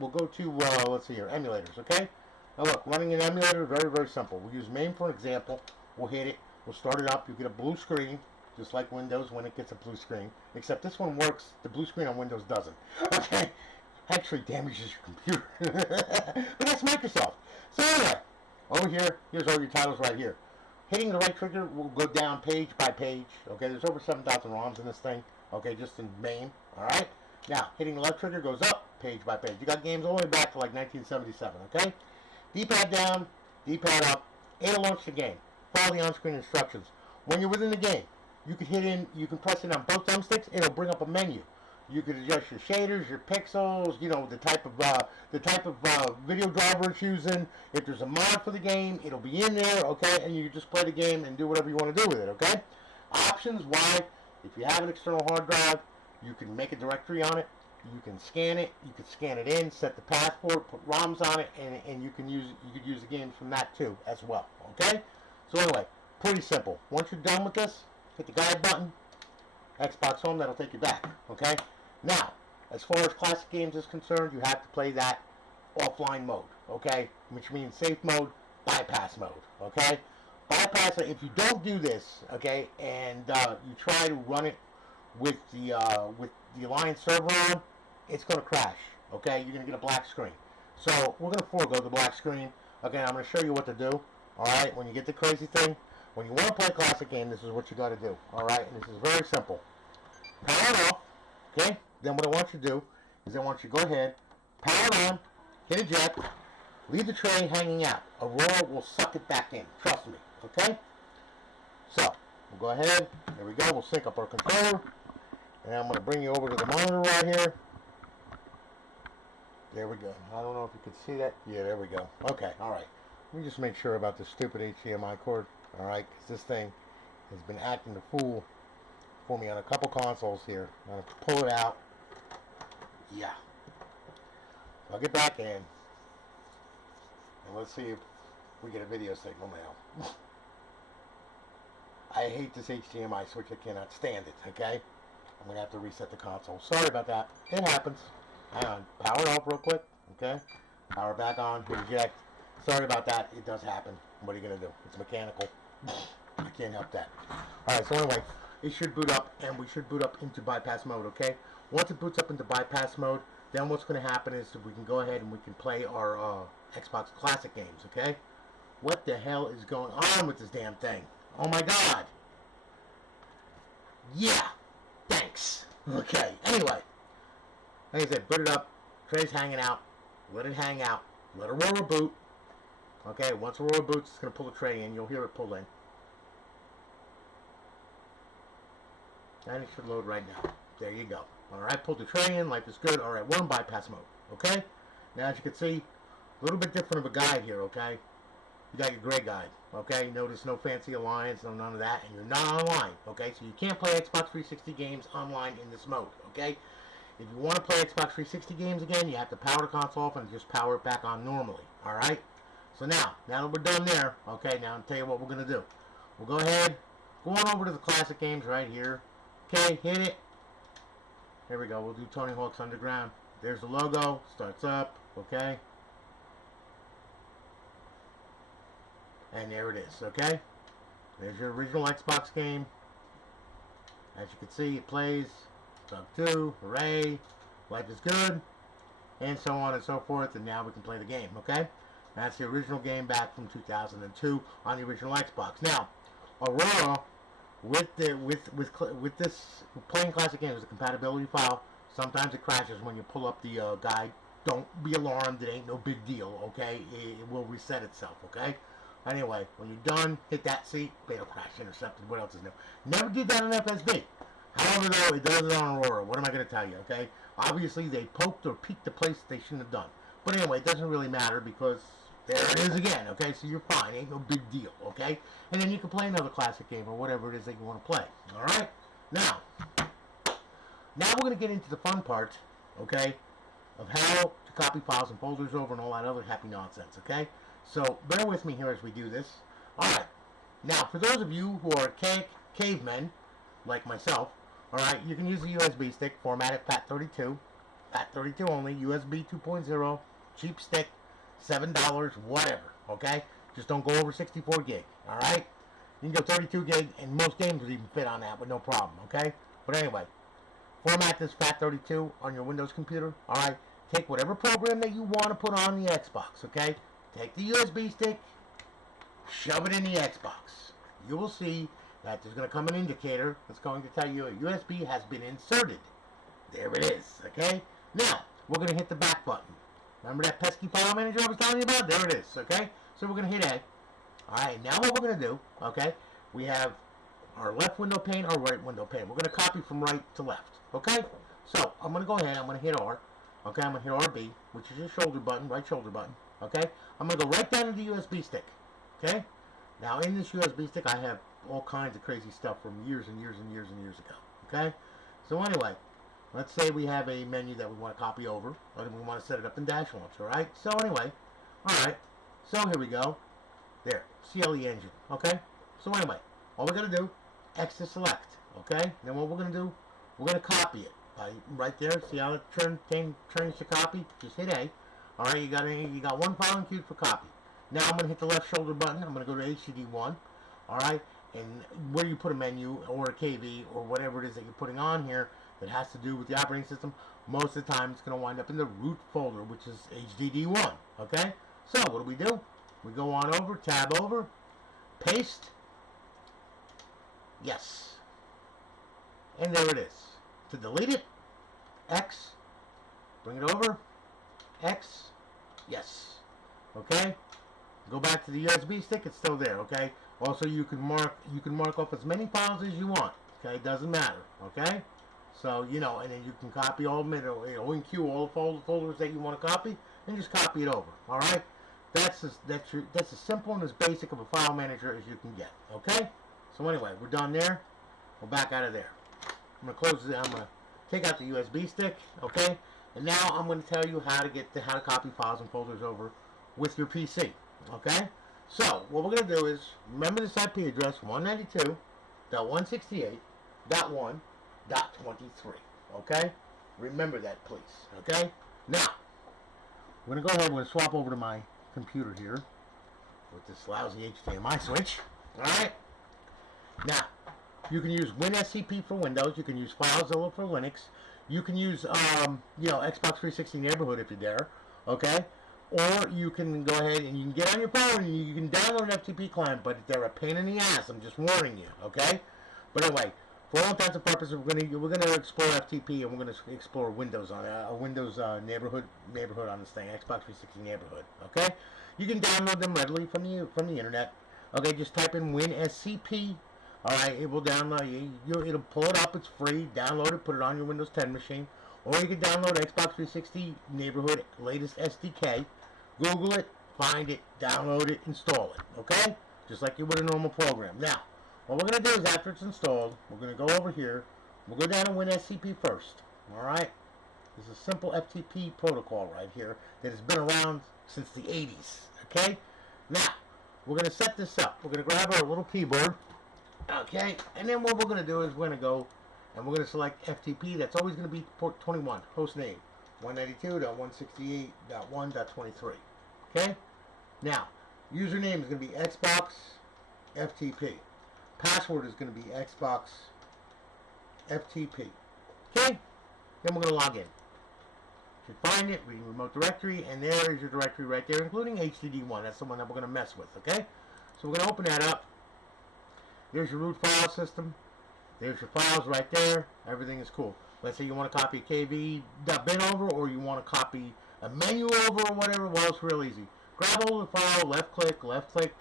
let's see here, emulators, okay? Now, look, running an emulator, very, very simple. We'll use MAME for an example. We'll hit it. We'll start it up. You get a blue screen. Just like Windows when it gets a blue screen. Except this one works. The blue screen on Windows doesn't. Okay? Actually damages your computer. But that's Microsoft. So anyway, over here, here's all your titles right here. Hitting the right trigger will go down page by page. Okay, there's over 7,000 ROMs in this thing. Okay, just in MAME. Alright? Now, hitting the left trigger goes up page by page. You got games all the way back to like 1977. Okay? D-pad down, D-pad up. A to launch the game. Follow the on-screen instructions. When you're within the game, you can press it on both thumbsticks. It'll bring up a menu. You can adjust your shaders, your pixels, the type of video driver it's using. If there's a mod for the game, it'll be in there, okay? And you just play the game and do whatever you want to do with it, okay? Options, why? If you have an external hard drive, you can make a directory on it. You can scan it. You can scan it in, set the path for it, put ROMs on it, and you could use the games from that too as well, okay? So anyway, pretty simple. Once you're done with this, hit the guide button, Xbox Home, that'll take you back, okay? Now, as far as classic games is concerned, you have to play that offline mode, okay? Which means safe mode, bypass mode, okay? Bypass it, if you don't do this, okay, and you try to run it with the Alliance server on, it's going to crash, okay? You're going to get a black screen. So, we're going to forego the black screen, okay? I'm going to show you what to do, alright? When you get the crazy thing, when you want to play a classic game, this is what you got to do, alright? And this is very simple. Power it off, okay? Then what I want you to do is I want you to go ahead, power it on, hit eject, leave the tray hanging out. Aurora will suck it back in, trust me, okay? So, we'll go ahead, there we go, we'll sync up our controller, and I'm going to bring you over to the monitor right here. There we go. I don't know if you can see that. Yeah, there we go. Okay, alright. Let me just make sure about this stupid HDMI cord. Alright, because this thing has been acting the fool for me on a couple consoles here. I'm going to pull it out. Yeah. I'll get back in. And let's see if we get a video signal now. I hate this HDMI switch. I cannot stand it, okay? I'm going to have to reset the console. Sorry about that. It happens. Hang on. Power it off real quick. Okay. Power back on. Eject. Sorry about that. It does happen. What are you going to do? It's mechanical. I can't help that. Alright, so anyway, it should boot up, and we should boot up into bypass mode, okay? Once it boots up into bypass mode, then what's going to happen is we can go ahead and we can play our Xbox Classic games, okay? What the hell is going on with this damn thing? Oh my god! Yeah! Thanks! Okay, anyway. Like I said, boot it up. Tray's hanging out. Let it hang out. Let Aurora boot. Okay, once Aurora boots, it's going to pull the tray in. You'll hear it pull in. And it should load right now. There you go. Alright, pulled the tray in. Life is good. Alright, we're in bypass mode. Okay? Now, as you can see, a little bit different of a guide here, okay? You got your gray guide, okay? Notice no fancy alliance, no none of that, and you're not online, okay? So you can't play Xbox 360 games online in this mode, okay? If you want to play Xbox 360 games again, you have to power the console off and just power it back on normally, alright? So now that we're done there, okay, now I'll tell you what we're going to do. We'll go ahead, go on over to the classic games right here. Okay, hit it. Here we go, we'll do Tony Hawk's Underground. There's the logo, starts up, okay? And there it is, okay? There's your original Xbox game. As you can see, it plays. Bo2, hooray, life is good, and so on and so forth, and now we can play the game, okay? That's the original game back from 2002 on the original Xbox. Now, Aurora, with this playing classic games, the compatibility file, sometimes it crashes when you pull up the guide. Don't be alarmed, it ain't no big deal, okay? It will reset itself, okay? Anyway, when you're done, hit that seat, fatal crash intercepted. What else is new? Never did that on FSB. However, though, it does it on Aurora. What am I going to tell you, okay? Obviously, they poked or peeked the place they shouldn't have done. But anyway, it doesn't really matter because there it is again, okay? So you're fine. Ain't no big deal, okay? And then you can play another classic game or whatever it is that you want to play, all right? Now we're going to get into the fun part, okay, of how to copy files and folders over and all that other happy nonsense, okay? So bear with me here as we do this. All right. Now, for those of you who are cavemen, like myself, all right, you can use a USB stick, formatted FAT32, FAT32 only, USB 2.0, cheap stick, $7, whatever, okay? Just don't go over 64 gig, all right? You can go 32 gig, and most games would even fit on that with no problem, okay? But anyway, format this FAT32 on your Windows computer, all right? Take whatever program that you want to put on the Xbox, okay? Take the USB stick, shove it in the Xbox. You will see that there's going to come an indicator that's going to tell you a USB has been inserted. There it is, okay? Now, we're going to hit the back button. Remember that pesky file manager I was telling you about? There it is, okay? So we're going to hit A. Alright, now what we're going to do, okay, we have our left window pane, our right window pane. We're going to copy from right to left, okay? So, I'm going to go ahead, I'm going to hit R. Okay, I'm going to hit RB, which is your shoulder button, right shoulder button, okay? I'm going to go right down to the USB stick, okay? Now, in this USB stick, I have all kinds of crazy stuff from years and years and years and years ago, okay? So anyway, let's say we have a menu that we want to copy over, or we want to set it up in Dash Launch, all right? So anyway, all right, so here we go. There, CLE engine, okay? So anyway, all we're going to do, X to select, okay? Then what we're going to do, we're going to copy it. Right there, see how it turns to copy? Just hit A. All right, you got one file in queue for copy. Now I'm going to hit the left shoulder button. I'm going to go to HDD1. All right, and where you put a menu or a KV or whatever it is that you're putting on here that has to do with the operating system, most of the time it's going to wind up in the root folder, which is HDD1. Okay, so what do? We go on over, tab over, paste. Yes, and there it is. To delete it, X, bring it over, X, yes, okay, go back to the USB stick, it's still there, okay, also you can mark off as many files as you want, okay, it doesn't matter, okay, so, you know, and then you can copy all of them, in queue all the folders that you want to copy, and just copy it over, alright, that's as simple and as basic of a file manager as you can get, okay, so anyway, we're done there, we're back out of there. I'm going to close it. I'm going to take out the USB stick, okay? And now I'm going to tell you how to copy files and folders over with your PC, okay? So what we're going to do is remember this IP address 192.168.1.0 1.23. Okay? Remember that, please. Okay? Now, we're going to go ahead and we're going to swap over to my computer here with this lousy HDMI switch. Alright? Now, you can use WinSCP for Windows. You can use FileZilla for Linux. You can use, Xbox 360 Neighborhood if you're there. Okay? Or you can go ahead and you can get on your phone and you can download an FTP client, but they're a pain in the ass. I'm just warning you. Okay? But anyway, for all intents and purposes, we're gonna explore FTP and we're gonna explore Windows on a Windows neighborhood on this thing, Xbox 360 Neighborhood. Okay? You can download them readily from the internet. Okay? Just type in WinSCP. All right, it will download. It'll pull it up. It's free. Download it. Put it on your Windows 10 machine, or you can download Xbox 360 Neighborhood latest SDK. Google it, find it, download it, install it. Okay, just like you would a normal program. Now, what we're gonna do is after it's installed, we're gonna go over here. We'll go down to WinSCP first. All right, this is a simple FTP protocol right here that has been around since the 80s. Okay, now we're gonna set this up. We're gonna grab our little keyboard. Okay, and then what we're going to do is we're going to go and we're going to select FTP. That's always going to be port 21, host name 192.168.1.23. Okay, now username is going to be Xbox FTP. Password is going to be Xbox FTP. Okay, then we're going to log in. You should find it, reading remote directory, and there is your directory right there, including HDD1. That's the one that we're going to mess with. Okay, so we're going to open that up. There's your root file system. There's your files right there. Everything is cool. Let's say you want to copy a kv.bin over, or you want to copy a menu over, or whatever. Well, it's real easy. Grab hold of the file, left click,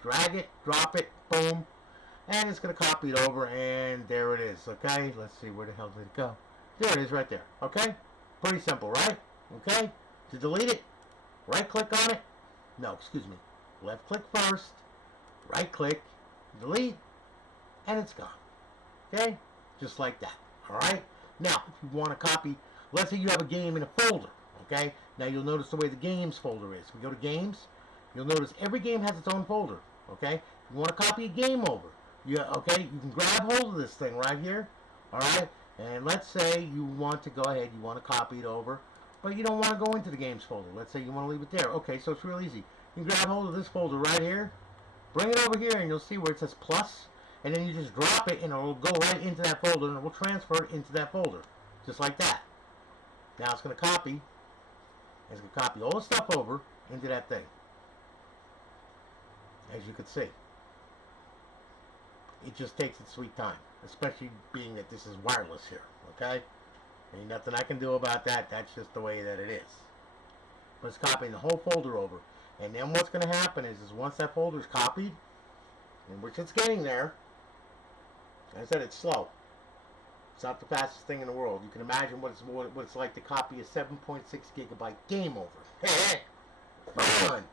drag it, drop it, boom, and it's going to copy it over, and there it is. Okay, let's see, where the hell did it go? There it is right there. Okay, pretty simple, right? Okay, to delete it, right click on it. No, excuse me. Left click first, right click, delete, and it's gone. Okay? Just like that. Alright? Now, if you want to copy, let's say you have a game in a folder. Okay? Now you'll notice the way the games folder is. We go to games, you'll notice every game has its own folder. Okay? If you want to copy a game over, you can grab hold of this thing right here. Alright? And let's say you want to go ahead, you want to copy it over, but you don't want to go into the games folder. Let's say you want to leave it there. Okay, so it's real easy. You can grab hold of this folder right here, bring it over here, and you'll see where it says plus. And then you just drop it, and it will go right into that folder, and it will transfer it into that folder, just like that. Now it's going to copy. It's going to copy all the stuff over into that thing, as you can see. It just takes its sweet time, especially being that this is wireless here. Okay, ain't nothing I can do about that. That's just the way that it is. But it's copying the whole folder over, and then what's going to happen is once that folder is copied, and which it's getting there. Like I said, it's slow. It's not the fastest thing in the world. You can imagine what it's like to copy a 7.6 gigabyte game over. Fun!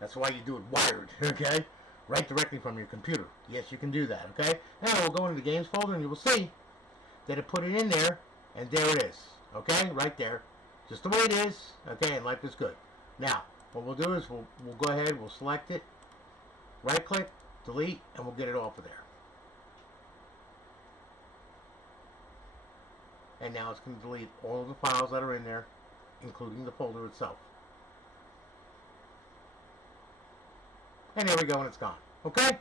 That's why you do it wired, okay? Right directly from your computer. Yes, you can do that, okay? Now we'll go into the games folder and you will see that it put it in there, and there it is, okay? Right there. Just the way it is, okay? And life is good. Now, what we'll do is we'll go ahead, we'll select it, right click, delete, and we'll get it off of there. And now it's going to delete all of the files that are in there, including the folder itself. And there we go, and it's gone. Okay?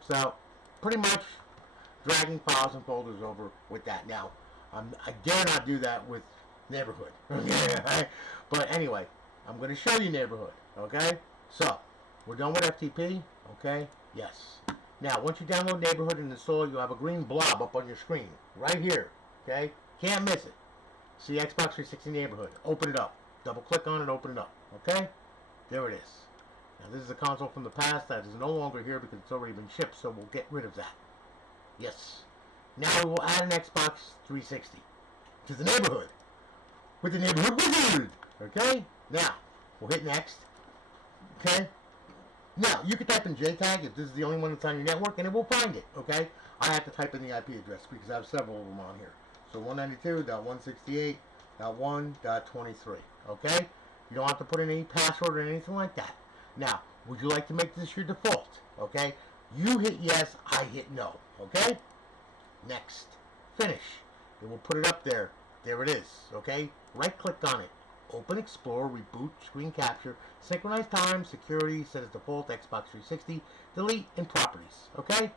So, pretty much dragging files and folders over with that. Now, I dare not do that with Neighborhood. Okay? But anyway, I'm going to show you Neighborhood. Okay? So, we're done with FTP. Okay? Yes. Now, once you download Neighborhood and install it, you'll have a green blob up on your screen. Right here. Okay? Can't miss it. See Xbox 360 Neighborhood. Open it up. Double click on it, open it up. Okay? There it is. Now this is a console from the past that is no longer here because it's already been shipped, so we'll get rid of that. Yes. Now we will add an Xbox 360 to the Neighborhood with the Neighborhood Wizard. Okay? Now, we'll hit next. Okay? Now, you can type in GtaV if this is the only one that's on your network, and it will find it. Okay? I have to type in the IP address because I have several of them on here. So 192.168.1.23. Okay? You don't have to put in any password or anything like that. Now, would you like to make this your default? Okay? You hit yes, I hit no. Okay? Next. Finish. It will put it up there. There it is, okay? Right-click on it. Open Explorer, reboot, screen capture, synchronize time, security, set as default, Xbox 360, delete, and properties, okay?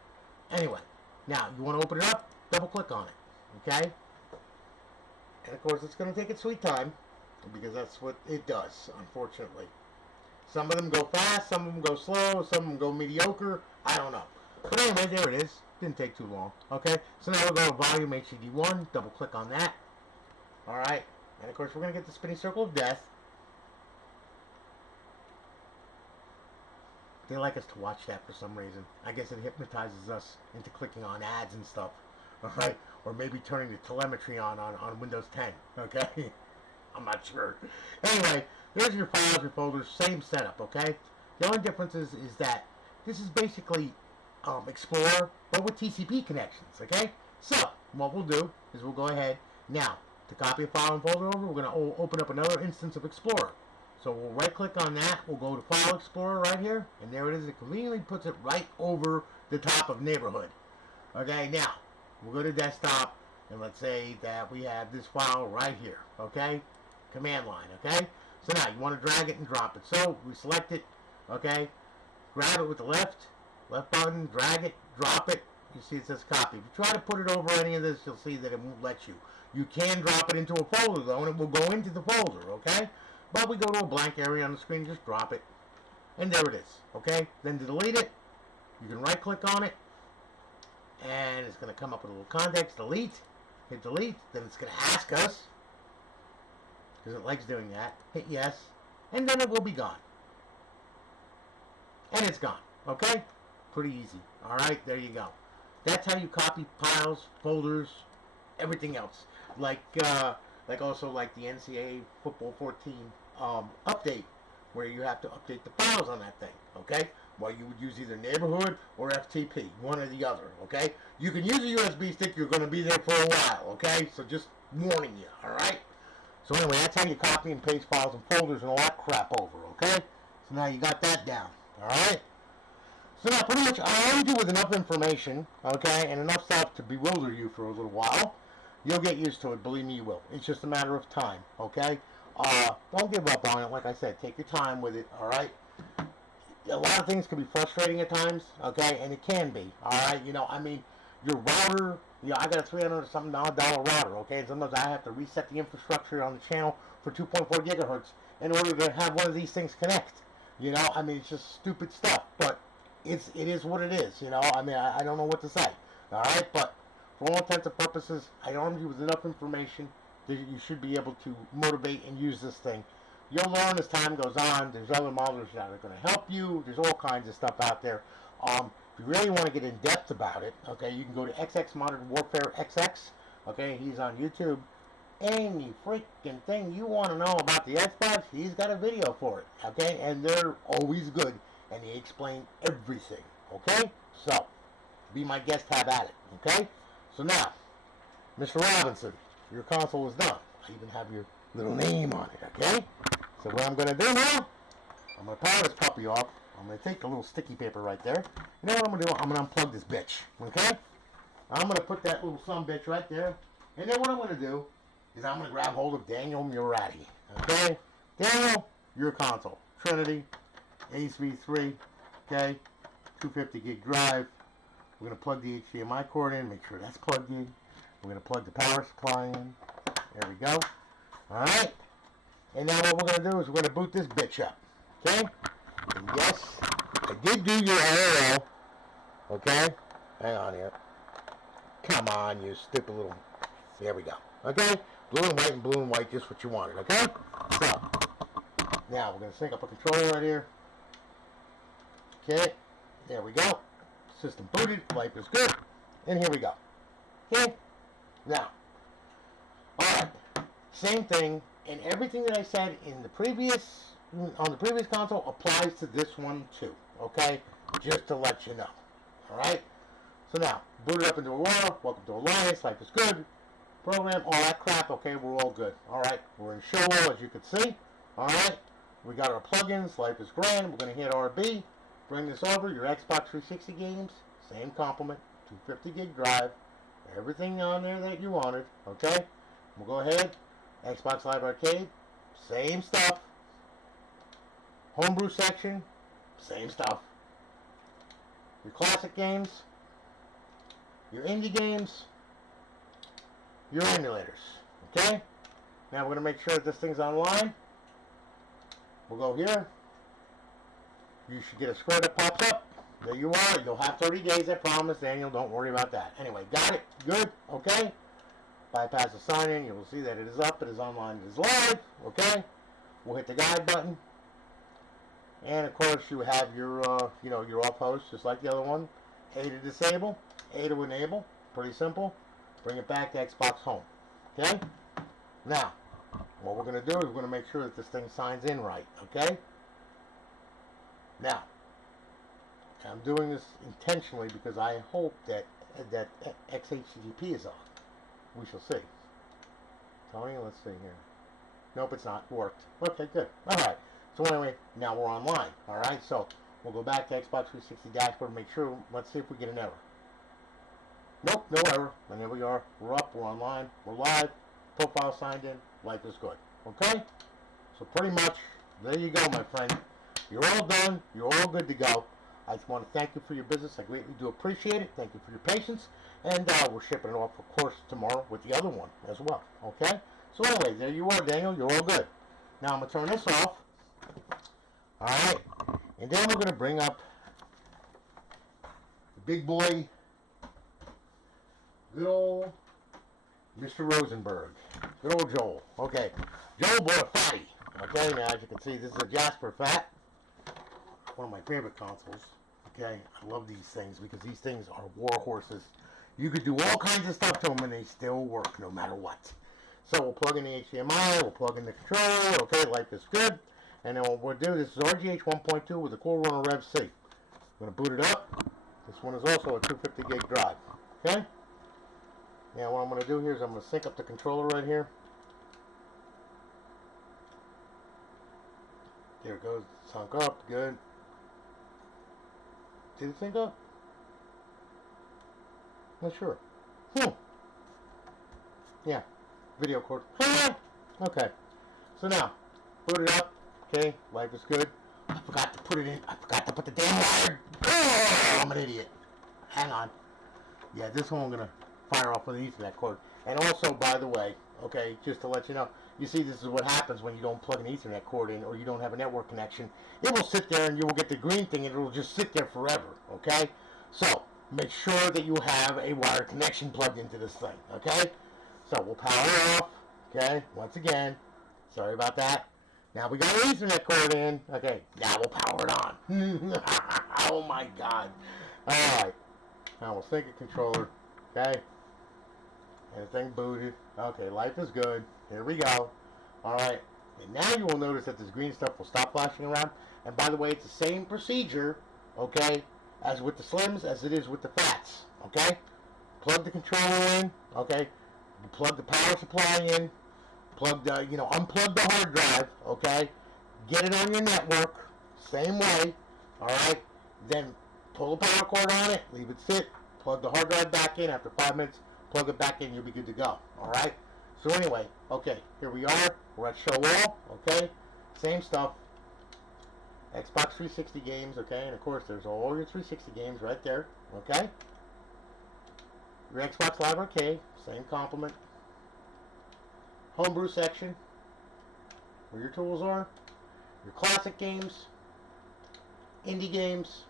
Anyway, now you want to open it up, double-click on it, okay? And of course, it's going to take its sweet time, because that's what it does, unfortunately. Some of them go fast, some of them go slow, some of them go mediocre, I don't know. But anyway, there it is. Didn't take too long, okay? So now we'll go to Volume HDD1, double-click on that, alright? And of course, we're going to get the spinning circle of death. They like us to watch that for some reason. I guess it hypnotizes us into clicking on ads and stuff. Alright? Or maybe turning the telemetry on Windows 10. Okay? I'm not sure. Anyway, there's your files, your folders, same setup, okay? The only difference is that this is basically Explorer, but with TCP connections, okay? So, what we'll do is we'll go ahead now. To copy a file and folder over, we're going to open up another instance of Explorer. So we'll right-click on that. We'll go to File Explorer right here, and there it is. It conveniently puts it right over the top of Neighborhood. Okay, now we'll go to Desktop, and let's say that we have this file right here. Okay, command line. Okay, so now you want to drag it and drop it. So we select it. Okay, grab it with the left button, drag it, drop it. You see it says copy. If you try to put it over any of this, you'll see that it won't let you. You can drop it into a folder, though, and it will go into the folder, okay? But we go to a blank area on the screen, just drop it, and there it is, okay? Then to delete it, you can right-click on it, and it's going to come up with a little context, delete, hit delete, then it's going to ask us, because it likes doing that, hit yes, and then it will be gone. And it's gone, okay? Pretty easy, all right? There you go. That's how you copy files, folders, everything else. Like also like the NCAA Football 14 update, where you have to update the files on that thing, okay? Well, you would use either Neighborhood or FTP, one or the other, okay? You can use a USB stick, you're going to be there for a while, okay? So just warning you, all right? So anyway, that's how you copy and paste files and folders and all that crap over, okay? So now you got that down, all right? So now pretty much I armed you with enough information, okay, and enough stuff to bewilder you for a little while. You'll get used to it, believe me you will. It's just a matter of time, okay? Don't give up on it. Like I said, take your time with it, all right? A lot of things can be frustrating at times, okay? And it can be, all right? You know, I mean, your router, you know, I got a $300-something router, okay? And sometimes I have to reset the infrastructure on the channel for 2.4 gigahertz in order to have one of these things connect. You know, I mean, it's just stupid stuff, but it is what it is, you know? I mean, I don't know what to say, all right? But for all intents and purposes, I armed you with enough information that you should be able to motivate and use this thing. You'll learn as time goes on. There's other modelers that are going to help you. There's all kinds of stuff out there. If you really want to get in depth about it, okay, you can go to XX Modern Warfare XX. Okay, he's on YouTube. Any freaking thing you want to know about the Xbox, he's got a video for it. Okay, and they're always good, and they explain everything. Okay, so be my guest, have at it. Okay. So now, Mr. Robinson, your console is done. I even have your little name on it, okay? So what I'm going to do now, I'm going to power this puppy off. I'm going to take the little sticky paper right there. You know what I'm going to do? I'm going to unplug this bitch, okay? I'm going to put that little bitch right there. And then what I'm going to do is I'm going to grab hold of Daniel Muratty, okay? Daniel, your console. Trinity, Ace V3, okay? 250 gig drive. We're going to plug the HDMI cord in, make sure that's plugged in. We're going to plug the power supply in. There we go. Alright. And now what we're going to do is we're going to boot this bitch up. Okay? And yes, I did do your IRL. Okay? Hang on here. Come on, you stupid little... There we go. Okay? Blue and white, just what you wanted. Okay? So, now we're going to sync up a controller right here. Okay? There we go. System booted, life is good, and here we go. Okay? Now, alright, same thing, and everything that I said on the previous console applies to this one too, okay? Just to let you know, alright? So now, boot it up into Aurora, welcome to Alliance, life is good, program, all that crap, okay, we're all good. Alright, we're in show roll, as you can see, alright? We got our plugins, life is grand, we're going to hit RB, bring this over, your Xbox 360 games, same complement, 250 gig drive, everything on there that you wanted. Okay, we'll go ahead. Xbox Live Arcade, same stuff. Homebrew section, same stuff. Your classic games, your indie games, your emulators. Okay? Now we're going to make sure that this thing's online. We'll go here. You should get a square that pops up. There you are. You'll have 30 days, I promise, Daniel. Don't worry about that. Anyway, got it. Good. Okay? Bypass the sign in. You will see that it is up. It is online. It is live. Okay? We'll hit the guide button. And of course, you have your, your off host, just like the other one. A to disable, A to enable. Pretty simple. Bring it back to Xbox Home. Okay? Now, what we're going to do is we're going to make sure that this thing signs in right. Okay? Now, I'm doing this intentionally because I hope that XHTTP is on. We shall see. Tony, let's see here. Nope, it's not. It worked. Okay, good. All right. So anyway, now we're online. All right. So we'll go back to Xbox 360 dashboard and make sure. Let's see if we get an error. Nope, no error. And there we are. We're up. We're online. We're live. Profile signed in. Life is good. Okay. So pretty much, there you go, my friend. You're all done. You're all good to go. I just want to thank you for your business. I greatly do appreciate it. Thank you for your patience. And we're shipping it off, of course, tomorrow with the other one as well. Okay? So anyway, there you are, Daniel. You're all good. Now I'm going to turn this off. All right. And then we're going to bring up the big boy, good old Mr. Rosenberg. Good old Joel. Okay. Joel bought a fatty. Okay, now as you can see, this is a Jasper Fat. One of my favorite consoles. Okay, I love these things because these things are war horses. You could do all kinds of stuff to them and they still work no matter what. So we'll plug in the HDMI, we'll plug in the controller. Okay, life is good. And then what we'll do, this is RGH 1.2 with a Core Runner Rev C. I'm going to boot it up. This one is also a 250 gig drive. Okay? Now what I'm going to do here is I'm going to sync up the controller right here. There it goes, sunk up, good. Did it sync up? Not sure. Yeah, video cord. Okay, so now, boot it up. Okay, life is good. I forgot to put it in. I forgot to put the damn wire. Oh, I'm an idiot. Hang on. Yeah, this one I'm going to fire off with an Ethernet cord. And also, by the way, okay, just to let you know, you see this is what happens when you don't plug an Ethernet cord in or you don't have a network connection. It will sit there and you will get the green thing and it will just sit there forever, okay? So, make sure that you have a wired connection plugged into this thing, okay? So, we'll power it off, okay? Once again, sorry about that. Now we got an Ethernet cord in, okay? Now we'll power it on. Oh my God. Alright, now we'll sync a controller, okay? Everything booted. Okay, life is good. Here we go. Alright. And now you will notice that this green stuff will stop flashing around. And by the way, it's the same procedure, okay, as with the Slims as it is with the Fats. Okay? Plug the controller in, okay? Plug the power supply in. Plug the, unplug the hard drive, okay? Get it on your network. Same way. Alright? Then pull the power cord on it. Leave it sit. Plug the hard drive back in after 5 minutes. Plug it back in, you'll be good to go. Alright? So anyway, okay, here we are. We're at show all, okay? Same stuff. Xbox 360 games, okay? And of course, there's all your 360 games right there, okay? Your Xbox Live Arcade, same complement. Homebrew section, where your tools are. Your classic games. Indie games.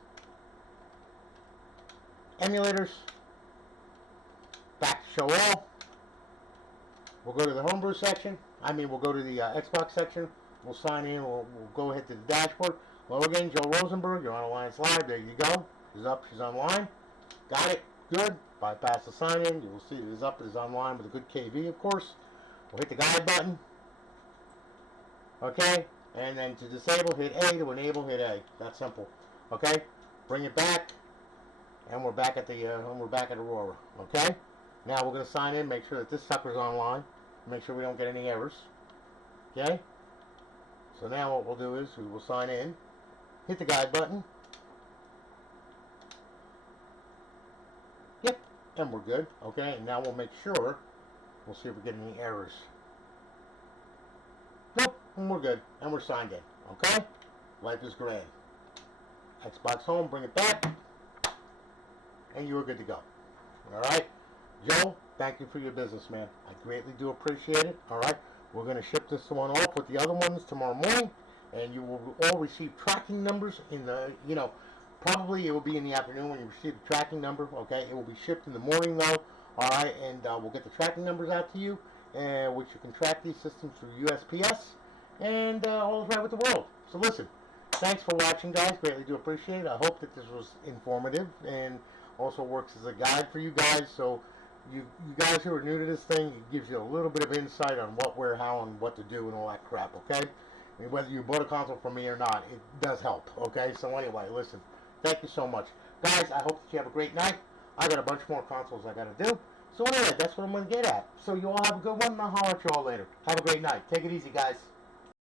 Emulators. Back to show all. We'll go to the homebrew section. We'll go to the Xbox section. We'll sign in. We'll go ahead to the dashboard. Hello again, Joel Rosenberg. You're on Alliance Live. There you go. She's up. She's online. Got it. Good. Bypass the sign in. You will see it is up. It is online with a good KV, of course. We'll hit the guide button. Okay. And then to disable, hit A. To enable, hit A. That's simple. Okay. Bring it back. And we're back at the Aurora. Okay. Now we're going to sign in, make sure that this sucker's online, make sure we don't get any errors. Okay? So now what we'll do is we will sign in, hit the guide button. Yep, and we're good. Okay, and now we'll make sure. We'll see if we get any errors. Nope, and we're good, and we're signed in. Okay, life is grand. Xbox Home, bring it back, and you are good to go. All right, Joe, thank you for your business, man. I greatly do appreciate it. All right, we're going to ship this one off with the other ones tomorrow morning, and you will all receive tracking numbers in the, probably it will be in the afternoon when you receive the tracking number. Okay, it will be shipped in the morning though. All right, and we'll get the tracking numbers out to you, which you can track these systems through USPS, and all is right with the world. So listen, thanks for watching, guys. Greatly do appreciate it. I hope that this was informative and also works as a guide for you guys. So you guys who are new to this thing, it gives you a little bit of insight on what, where, how, and what to do and all that crap. Okay, I mean, whether you bought a console from me or not, it does help. Okay, so anyway, listen. Thank you so much. Guys, I hope that you have a great night. I got a bunch more consoles I got to do. So anyway, that's what I'm going to get at. So you all have a good one, and I'll holler at you all later. Have a great night. Take it easy, guys.